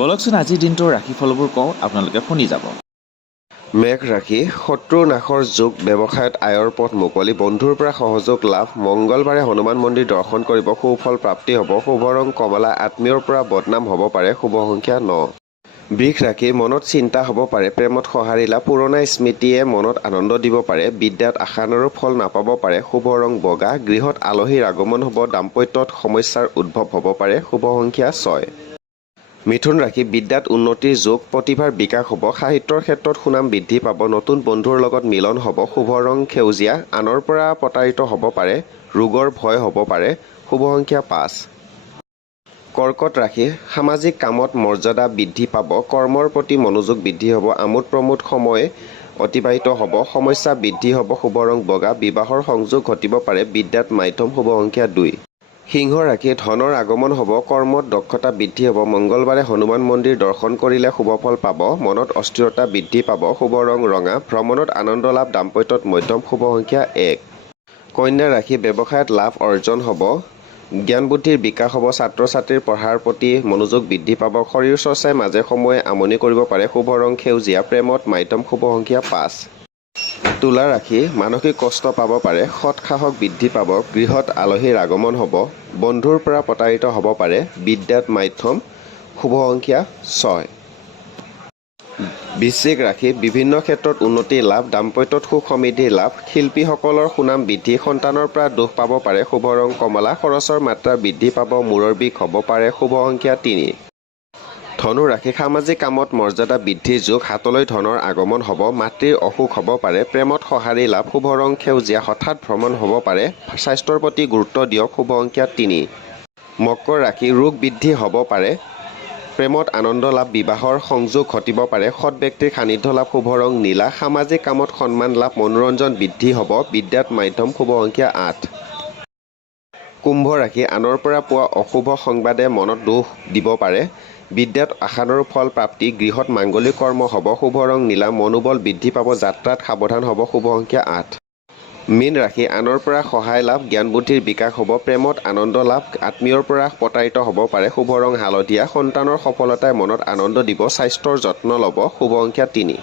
বলকচোন আজিৰ দিনটোৰ ৰাশিফলবোৰ কওঁ, আপোনালোকে শুনি যাব। মেঘ ৰাশি, শত্ৰু নাশৰ যোগ, ব্যৱসায়ত আয়ৰ পথ মুকলি, বন্ধুৰ পৰা সহযোগ লাভ, মংগলবাৰে হনুমান মন্দিৰ দৰ্শন কৰিব, সুফল প্ৰাপ্তি হ'ব, শুভ ৰং কমলা, আত্মীয়ৰ পৰা বদনাম হ'ব পাৰে, শুভ সংখ্যা 9। বৃষ ৰাশি, মনত চিন্তা হ'ব পাৰে, প্ৰেমত সঁহাৰি লাভ, পুৰণা স্মৃতিয়ে মনত আনন্দ দিব পাৰে, বিদ্যাত আশানুৰূপ ফল নাপাব পাৰে, শুভ ৰং বগা, গৃহত আলহীৰ আগমন হ'ব, দাম্পত্যত সমস্যাৰ উদ্ভৱ হ'ব পাৰে, শুভ সংখ্যা 6। মিথুন ৰাশি, বিদ্যাত উন্নতিৰ যোগ, প্ৰতিভাৰ বিকাশ হ'ব, সাহিত্যৰ ক্ষেত্ৰত সুনাম বৃদ্ধি পাব, নতুন বন্ধুৰ লগত মিলন হ'ব, শুভ ৰং সেউজীয়া, আনৰ পৰা প্ৰতাৰিত হ'ব পাৰে, ৰোগৰ ভয় হ'ব পাৰে, শুভ সংখ্যা 5। কৰ্কট ৰাশি, সামাজিক কামত মৰ্যাদা বৃদ্ধি পাব, কৰ্মৰ প্ৰতি মনোযোগ বৃদ্ধি হ'ব, আমোদ প্ৰমোদ সময় অতিবাহিত হ'ব, সমস্যা বৃদ্ধি হ'ব, শুভ ৰং বগা, বিবাহৰ সংযোগ ঘটিব পাৰে, বিদ্যাত মাধ্যম, শুভ সংখ্যা 2। সিংহ ৰাশি, ধনৰ আগমন হ'ব, কৰ্মত দক্ষতা বৃদ্ধি হ'ব, মংগলবাৰে হনুমান মন্দিৰ দৰ্শন কৰিলে শুভফল পাব, মনত অস্থিৰতা বৃদ্ধি পাব, শুভ ৰং ৰঙা, ভ্ৰমণত আনন্দ লাভ, দাম্পত্যত মধ্যম, শুভ সংখ্যা 1। কন্যা ৰাশি, ব্যৱসায়ত লাভ অৰ্জন হ'ব, জ্ঞান বুদ্ধিৰ বিকাশ হ'ব, ছাত্ৰ ছাত্ৰীৰ পঢ়াৰ প্ৰতি মনোযোগ বৃদ্ধি পাব, শৰীৰ চৰ্চাই মাজে সময়ে আমনি কৰিব পাৰে, শুভ ৰং সেউজীয়া, প্ৰেমত মাধ্যম, শুভ সংখ্যা 5। তুলা ৰাশি, মানসিক কষ্ট পাব পাৰে, সৎ সাহস বৃদ্ধি পাব, গৃহত আলহীৰ আগমন হ'ব, বন্ধুৰ পৰা প্ৰতাৰিত হ'ব পাৰে, বিদ্যাত মাধ্যম, শুভ সংখ্যা 6। বৃশ্চিক ৰাশি, বিভিন্ন ক্ষেত্ৰত উন্নতি লাভ, দাম্পত্যত সুখ সমৃদ্ধি লাভ, শিল্পীসকলৰ সুনাম বৃদ্ধি, সন্তানৰ পৰা দুখ পাব পাৰে, শুভ ৰং কমলা, খৰচৰ মাত্ৰা বৃদ্ধি পাব, মূৰৰ বিষ হ'ব পাৰে, শুভ সংখ্যা 3। ধনু ৰাশি, সামাজিক কামত মৰ্যাদা বৃদ্ধিৰ যোগ, হাতলৈ ধনৰ আগমন হ'ব, মাতৃৰ অসুখ হ'ব পাৰে, প্ৰেমত সঁহাৰি লাভ, শুভ ৰং সেউজীয়া, হঠাৎ ভ্ৰমণ হ'ব পাৰে, স্বাস্থ্যৰ প্ৰতি গুৰুত্ব দিয়ক, শুভ সংখ্যা 3। মকৰ ৰাশি, ৰোগ বৃদ্ধি হ'ব পাৰে, প্ৰেমত আনন্দ লাভ, বিবাহৰ সংযোগ ঘটিব পাৰে, সৎ ব্যক্তিৰ সান্নিধ্য লাভ, শুভ ৰং নীলা, সামাজিক কামত সন্মান লাভ, মনোৰঞ্জন বৃদ্ধি হ'ব, বিদ্যাত মাধ্যম, শুভ সংখ্যা 8। কুম্ভ ৰাশি, আনৰ পৰা পোৱা অশুভ সংবাদে মনত দুখ দিব পাৰে, বিদ্যাত আশানুৰূপ ফল প্ৰাপ্তি, গৃহত মাংগলিক কৰ্ম হ'ব, শুভ ৰং নীলা, মনোবল বৃদ্ধি পাব, যাত্ৰাত সাৱধান হ'ব, শুভ সংখ্যা 8। মীন ৰাশি, আনৰ পৰা সহায় লাভ, জ্ঞান বুদ্ধিৰ বিকাশ হ'ব, প্ৰেমত আনন্দ লাভ, আত্মীয়ৰ পৰা প্ৰতাৰিত হ'ব পাৰে, শুভ ৰং হালধীয়া, সন্তানৰ সফলতাই মনত আনন্দ দিব, স্বাস্থ্যৰ যত্ন ল'ব, শুভ সংখ্যা 3।